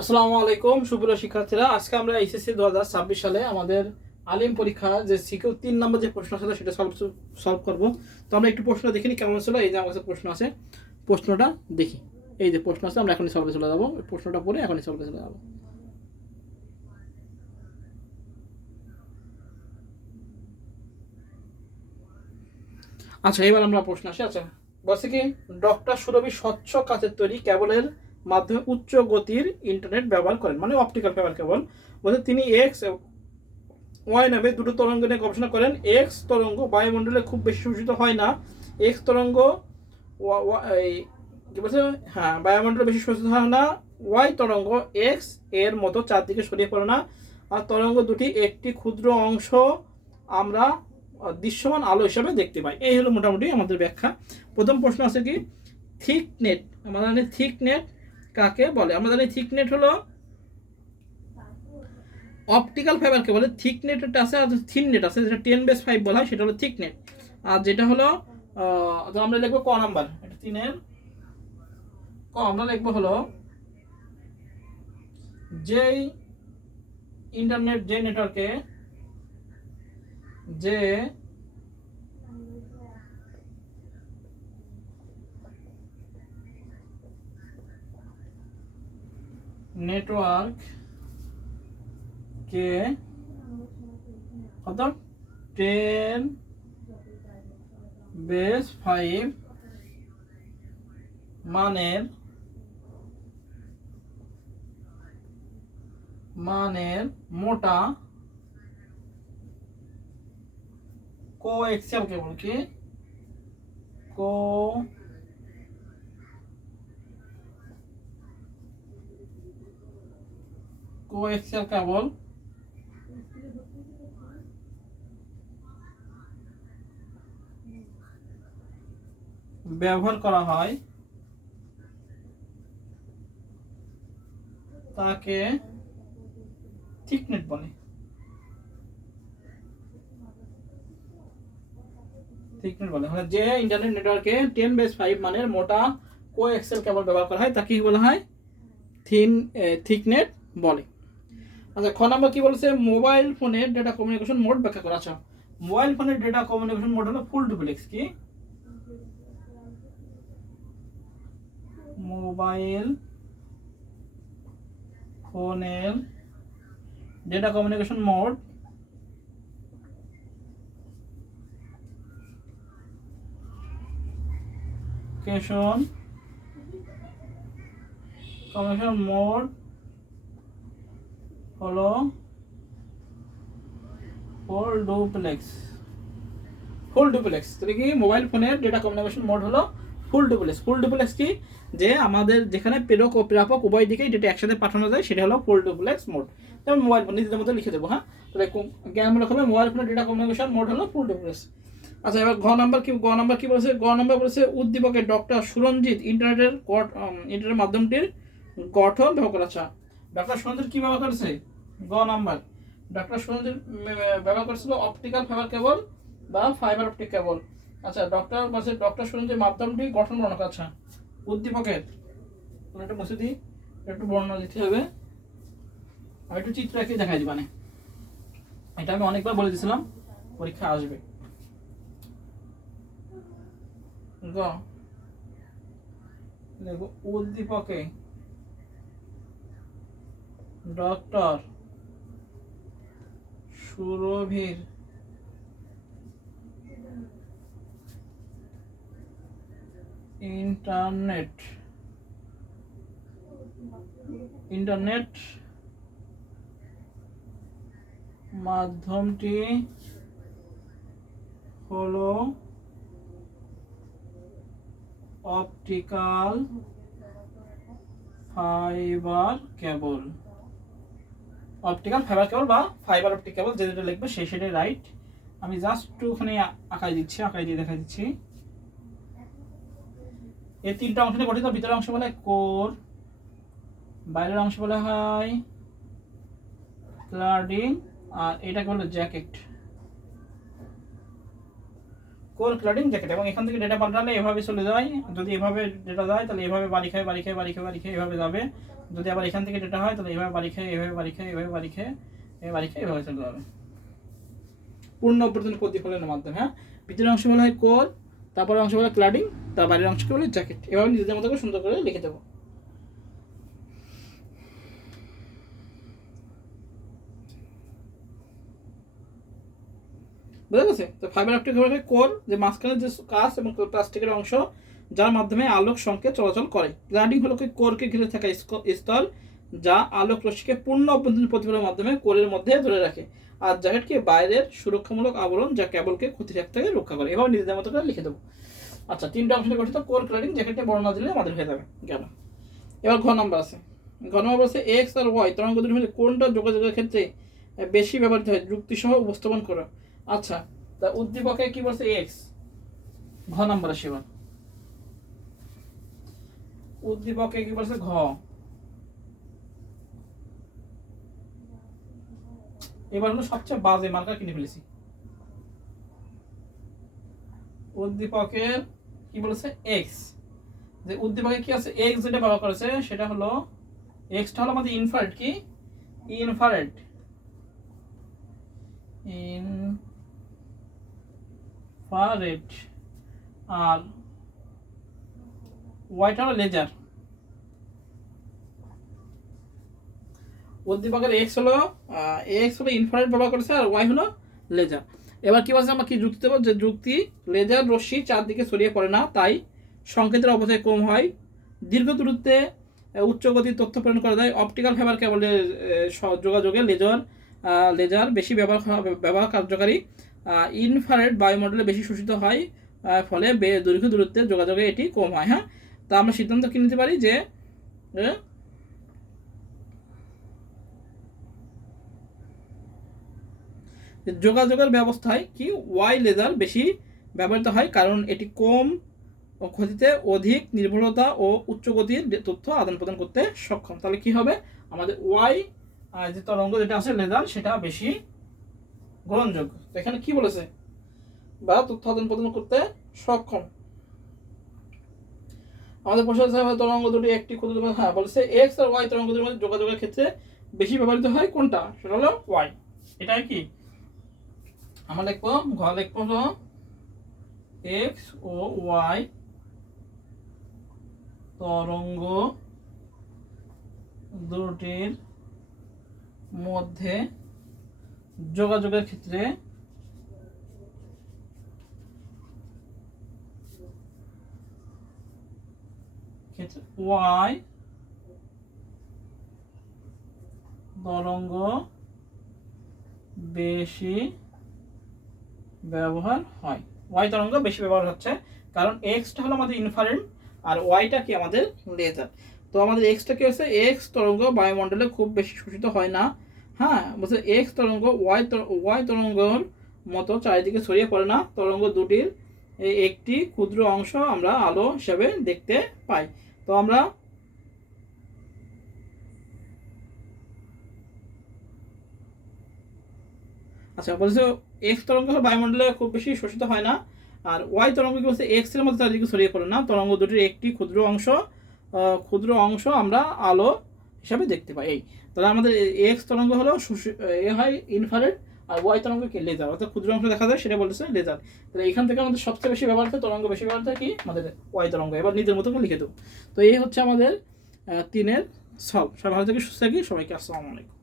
আসসালামু আলাইকুম সুপ্রিয় শিক্ষার্থীরা, আজকে আমরা এইচএসসি 2026 সালে আমাদের আলিম পরীক্ষা যে সিকিউ 3 নম্বর যে প্রশ্ন ছিল সেটা সলভ করব। তো আমরা একটু প্রশ্ন দেখিনি কেমন ছিল। এই যে আমার কাছে প্রশ্ন আছে, প্রশ্নটা দেখি। এই যে প্রশ্ন আছে, আমরা এখনই সলভে চলে যাবো। প্রশ্নটা পড়ে এখনই সলভে চলে যাবো। আচ্ছা, এবার আমরা প্রশ্ন আসি। আচ্ছা, বলছে কি, ডক্টর সুরভি স্বচ্ছ কাচের তৈরি কেবলের মাধ্যমে উচ্চ গতির ইন্টারনেট ব্যবহার করেন, মানে অপটিক্যাল ফাইবার কেবল। বলছে তিনি এক্স ওয়াই নামে দুটো তরঙ্গ নিয়ে গবেষণা করেন। এক্স তরঙ্গ বায়ুমণ্ডলে খুব বেশি শোষিত হয় না। এক্স তরঙ্গ কি বলছে, হ্যাঁ, বায়ুমণ্ডলে বেশি শোষিত হয় না। ওয়াই তরঙ্গ এক্স এর মতো চারদিকে ছড়িয়ে পড়ে না। আর তরঙ্গ দুটি একটি ক্ষুদ্র অংশ আমরা দৃশ্যমান আলো হিসাবে দেখতে পাই। এই হলো মোটামুটি আমাদের ব্যাখ্যা। প্রথম প্রশ্ন আছে কি, থিক নেট। আমরা জানি থিক নেট কাকে বলে। আমরা জানি থিক নেট হলো অপটিক্যাল ফাইবারকে বলে। থিক নেট আছে আর থিন নেট আছে, যেটা 10^5 বলা হয়, সেটা হলো থিক নেট। আর যেটা হলো আমরা লিখবো ক নাম্বার, এটা 3-এর ক। আমরা লিখবো হলো যেই ইন্টারনেট, যে নেটওয়ার্কে যে নেটওয়ার্ক কে কত 10^5 মানের মোটা কোএক্সিয়াল কেবল কি কোএক্সিয়াল কেবল ব্যবহার করা হয় তাকে থিকনেট বলে। থিকনেট বলে মানে যে ইন্টারনেট নেটওয়ার্কে 10^5 মানের মোটা কোএক্সিয়াল কেবল ব্যবহার করা হয় তাকে কি বলা হয়, থিকনেট বলে। আচ্ছা, খ নাম্বার কি বলেছে, মোবাইল ফোনের ডেটা কমিউনিকেশন মোড ব্যাখ্যা করা। আচ্ছা, মোবাইল ফোনের ডেটা কমিউনিকেশন মোড হলো ফুল ডুপ্লেক্স। কি মোবাইল ফোনের data communication mode communication mode হলো ফুল ডুপ্লেক্স। তাহলে কি মোবাইল ফোনের ডেটা কমিউনিকেশন মোড হলো ফুল ডুপ্লেক্স। ফুল ডুপ্লেক্স কি, যে আমাদের যেখানে প্রেরক ও প্রাপক উভয় দিকেই ডেটা একসাথে পাঠানো যায়, সেটা হলো ফুল ডুপ্লেক্স মোড। যেমন মোবাইল ফোন নিজেদের মধ্যে লিখে দেবো। হ্যাঁ, তাহলে জ্ঞানমূলক হবে, মোবাইল ফোনের ডেটা কমিউনিকেশন মোড হলো ফুল ডুপ্লেক্স। আচ্ছা, এবার গ নাম্বার কি বলেছে, গ নাম্বার বলেছে উদ্দীপকের ডক্টর সুরঞ্জিত ইন্টারনেটের মাধ্যমটির গঠন ব্যবহার করা। আচ্ছা, ডক্টর সুরঞ্জিত কি ব্যবহার করেছে, গ নাম্বার, ডক্টর সুরঞ্জিত ব্যবহার করেছিল অপটিক্যাল ফাইবার কেবল বা ফাইবার অপটিক কেবল। আচ্ছা, ডক্টর সুরঞ্জিত মাধ্যমটি গঠন বর্ণনা করা। আচ্ছা, উদ্দীপকের একটু মুছে দিই, একটু বর্ণনা দিতে হবে। আমি একটু চিত্র এঁকে দেখাই দিবানে, এটা আমি অনেকবার বলে দিয়েছিলাম, পরীক্ষা আসবে। দেখো, উদ্দীপকে ডক্টর সুরভির ইন্টারনেট মাধ্যমটি হলো অপটিক্যাল ফাইবার কেবল। বা ফাইবার অপটিক কেবল, যেটা লিখবে সেটাই রাইট। আমি জাস্ট একটুখানি আঁকাই দিয়ে দেখাই দিচ্ছি। এই তিনটা অংশ নিয়ে গঠিত। ভিতরের অংশ বলা হয় কোর, বাইরের অংশ বলা হয় ক্লাডিং, আর এটাকে বলে জ্যাকেট। Core cladding jacket. এবং এখান থেকে ডেটা পাল্টালে এভাবে চলে যায়, যদি এভাবে ডেটা যায় তাহলে এভাবে বাড়ি খায় এভাবে যাবে। যদি আবার এখান থেকে ডেটা হয় তাহলে এভাবে বাড়ি খায় এভাবে চলে যাবে পূর্ণ অভ্যন্তরীণ প্রতিফলনের মাধ্যমে। হ্যাঁ, ভিতরের অংশ বলা হয় কোর, তারপরে অংশ বলা হয় ক্লাডিং, তার বাইরের অংশকে বলে জ্যাকেট। এভাবে নিজেদের মতো করে সুন্দর করে লিখে দেবো। বুঝা গেছে? তো ফাইবার অপটিক কোর, যে মাঝখানে যে কাঁচ এবং প্লাস্টিকের অংশ যার মাধ্যমে আলোক সংকেত চলাচল করে। ক্লাডিং হলো কোরকে ঘিরে থাকা স্তর যা আলোক রশ্মিকে পূর্ণ অভ্যন্তরীণ প্রতিফলনের মাধ্যমে কোরের মধ্যে ধরে রাখে। আর জ্যাকেটকে বাইরের সুরক্ষামূলক আবরণ যা কেবলকে ক্ষতিসাধন থেকে রক্ষা করে। এভাবে নিজেদের মতো করে লিখে দেবো। আচ্ছা, 3টা অংশ গঠিত কোর, ক্লাডিং, জ্যাকেটে বর্ণনা দিলে আমাদের হয়ে যাবে। গেল। এবার ঘ নম্বর আছে। ঘ নম্বর আছে এক্স আর ওয়াই তরঙ্গ দুটির মধ্যে কোনটা যোগাযোগের ক্ষেত্রে বেশি ব্যবহৃত হয়, যুক্তিসহ উপস্থাপন করো। আচ্ছা, তা উদ্দীপকে কি বলছে এক্স, ঘ নম্বর আসে। এবার উদ্দীপকে কি বলছে ঘ, এবার হলো সবচেয়ে বাজে মার্কার কিনে ফেলেছি। উদ্দীপকের কি বলেছে এক্স, যে উদ্দীপকে কি আছে এক্স যেটা ব্যবহার করেছে সেটা হলো এক্সটা হলো আমাদের ইনফ্রারেড, কি ইনফ্রারেড আর ওয়াইটা হলো লেজার। উদ্দীপকের এক্স হলো ইনফ্রারেড ব্যবহার করেছে আর ওয়াই হলো লেজার। এবার কি বলছে, আমরা কি যুক্তি দেবো, যে যুক্তি লেজার রশ্মি চারদিকে ছড়িয়ে পড়ে না, তাই সংকেতের অবস্থায় কম হয়। দীর্ঘ দূরত্বে উচ্চ গতির তথ্য প্রেরণ করা যায়। অপটিক্যাল ফাইবার কেবলের যোগাযোগে লেজার বেশি ব্যবহার কার্যকারী। ইনফ্রারেড বায়ুমণ্ডলে বেশি শোষিত হয়, ফলে দীর্ঘ দূরত্বের যোগাযোগে এটি কম হয়। হ্যাঁ, তা আমরা সিদ্ধান্ত কি নিতে পারি যে যোগাযোগের ব্যবস্থায় কি ওয়াই লেজার বেশি ব্যবহৃত হয়, কারণ এটি কম ক্ষতিতে অধিক নির্ভুলতা ও উচ্চ গতির তথ্য আদান প্রদান করতে সক্ষম। তাহলে কি হবে, আমাদের ওয়াই যে তরঙ্গ যেটা আছে লেজার সেটা বেশি গ্রহণযোগ্য। এখানে কি বলেছে, বা তথ্য আদান প্রদান করতে সক্ষম। আমাদের প্রশ্ন তরঙ্গ দুটি একটি ক্ষুদ্র, হ্যাঁ বলেছে এক্স আর ওয়াই তরঙ্গ দুটির মধ্যে যোগাযোগের ক্ষেত্রে বেশি ব্যবহৃত হয় কোনটা, সেটা হলো ওয়াই। এটাই কি আমরা লিখবো, ঘ লিখবো হলো এক্স ও ওয়াই তরঙ্গ দুটির মধ্যে যোগাযোগের ক্ষেত্রে ওয়াই তরঙ্গ বেশি ব্যবহার হয়। ওয়াই তরঙ্গ বেশি ব্যবহার হচ্ছে কারণ এক্সটা হলো আমাদের ইনফ্রারেড আর ওয়াইটা কি আমাদের লেজার। তো আমাদের এক্সটা কি হচ্ছে, এক্স তরঙ্গ বায়ুমণ্ডলে খুব বেশি শোষিত হয় না। হ্যাঁ, বলছে এক্স তরঙ্গ ওয়াই তরঙ্গর মতো চারিদিকে ছড়িয়ে পড়ে না। তরঙ্গ দুটির একটি ক্ষুদ্র অংশ আমরা আলো হিসাবে দেখতে পাই। তো আমরা আচ্ছা বলছে এক্স তরঙ্গ বায়ুমণ্ডলে খুব বেশি শোষিত হয় না, আর ওয়াই তরঙ্গ কি বলছে এক্স এর মধ্যে চারিদিকে ছড়িয়ে পড়ে না। তরঙ্গ দুটির একটি ক্ষুদ্র অংশ আমরা আলো হিসাবে দেখতে পাই। এই তাহলে আমাদের এক্স তরঙ্গ হলো হয় ইনফ্রারেড, আর ওয়াই তরঙ্গ কি লেজার, অর্থাৎ ক্ষুদ্র অংশ দেখা যায় সেটা বলতেছে লেজার। তাহলে এখান থেকে আমাদের সবচেয়ে বেশি ব্যবহার হয় তরঙ্গ বেশি ব্যবহার হয় কি আমাদের ওয়াই তরঙ্গ। এবার নিজের মতো করে লিখে দেবো। তো এই হচ্ছে আমাদের 3-এর সলভ। সবাই ভালো থেকে সুস্থ থাকি, সবাইকে আসসালামু আলাইকুম।